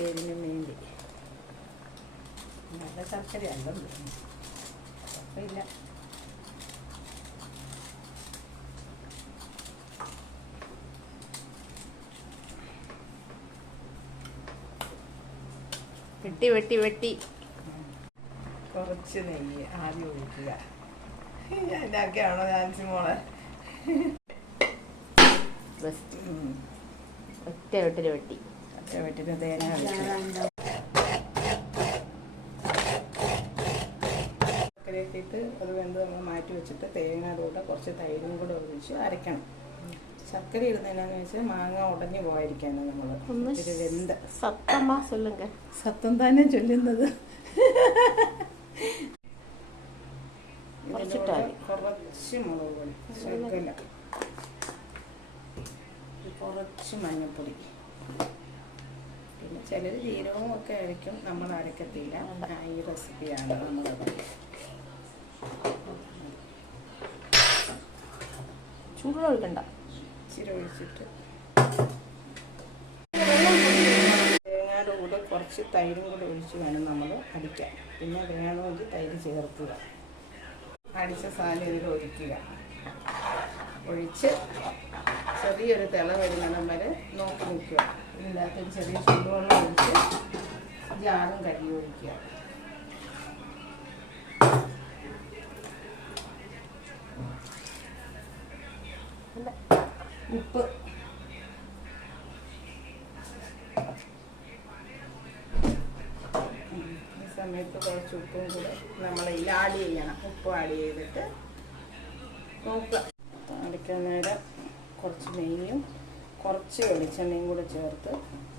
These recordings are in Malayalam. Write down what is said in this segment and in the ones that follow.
പേരിന് വേണ്ടി. നല്ല ശർക്കര അല്ലല്ലോ, കുഴപ്പമില്ല. വെട്ടി വെട്ടി വെട്ടി കുറച്ച് നെയ്യ് ആദ്യം ഒഴിക്കുക. അതിൻ്റെയൊക്കെയാണോ ജാൻസി മോളെ? ഒറ്റ വെട്ടിൽ വെട്ടി തേങ്ങ ഇട്ട് അത് വെന്ത് നമ്മൾ മാറ്റി വെച്ചിട്ട് തേങ്ങയുടെ കൂടെ കുറച്ച് തൈരും കൂടെ ഒഴിച്ച് അരയ്ക്കണം. ശർക്കര ഇടുന്നതിനാന്ന് വെച്ചാൽ മാങ്ങ ഉടഞ്ഞു പോയിരിക്കാണ് നമ്മൾ വെന്ത്. സത്യം തന്നെ ചൊല്ലുന്നത്. കുറച്ച് മുളക് പൊടി, ശർക്കര, കുറച്ച് മഞ്ഞൾപ്പൊടി, പിന്നെ ചിലർ ജീരകവും ഒക്കെ അരയ്ക്കും. നമ്മൾ അരക്കത്തില്ല. ഈ റെസിപ്പിയാണ് നമ്മളത്. ചൂടുവെള്ളം ഒഴിക്കണ്ട, ഇച്ചിരി ഒഴിച്ചിട്ട് തേങ്ങയുടെ കൂടെ കുറച്ച് തൈരും കൂടെ ഒഴിച്ച് വേണം നമ്മൾ അടിക്കാൻ. പിന്നെ വേണമെങ്കിൽ തൈര് ചേർക്കുക. അടിച്ച സാധനം ഇതിൽ ഒഴിക്കുക. ഒഴിച്ച് ചെറിയൊരു തിള വരുന്നിടം വരെ നോക്കി നിൽക്കുക. ഇതിനകത്ത് ചെറിയ ചൂടുവെള്ളം ഒഴിച്ച് ജാറും കഴുകി ഒഴിക്കുക. ഉപ്പ്, ഈ സമയത്ത് കുറച്ച് ഉപ്പും കൂടെ നമ്മൾ ഇതിൽ ആഡ് ചെയ്യണം. ഉപ്പ് ആഡ് ചെയ്തിട്ട് നോക്കുക. താളിക്കാൻ നേരം കുറച്ച് നെയ്യും കുറച്ച് വെളിച്ചെണ്ണയും കൂടെ ചേർത്ത്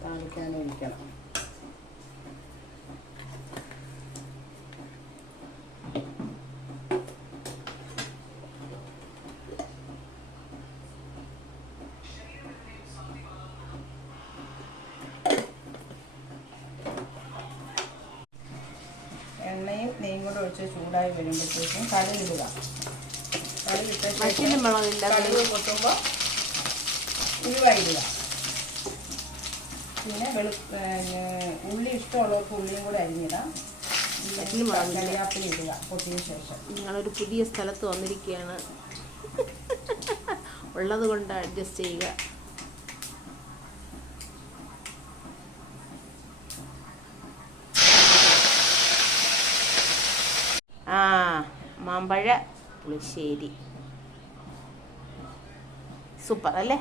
താളിക്കാൻ ഒഴിക്കണം. എണ്ണയും നെയ്യും കൂടെ ഒഴിച്ച് ചൂടായി വരുമ്പോഴത്തേക്കും കടുകിടുക. കടുകിട്ട ശേഷം കടുക് പൊട്ടുമ്പോൾ ഉലുവയിടുക. പിന്നെ ഉള്ളി ഇഷ്ടമുള്ളവർക്ക് ഉള്ളിയും കൂടെ അരിഞ്ഞിടാം. കരിയാപ്പില ഇടുക പൊട്ടിയ ശേഷം. നിങ്ങളൊരു പുതിയ സ്ഥലത്ത് വന്നിരിക്കുകയാണ്, ഉള്ളത് കൊണ്ട് അഡ്ജസ്റ്റ് ചെയ്യുക. മാമ്പഴ പുളിശ്ശേരി സൂപ്പർ അല്ലേ?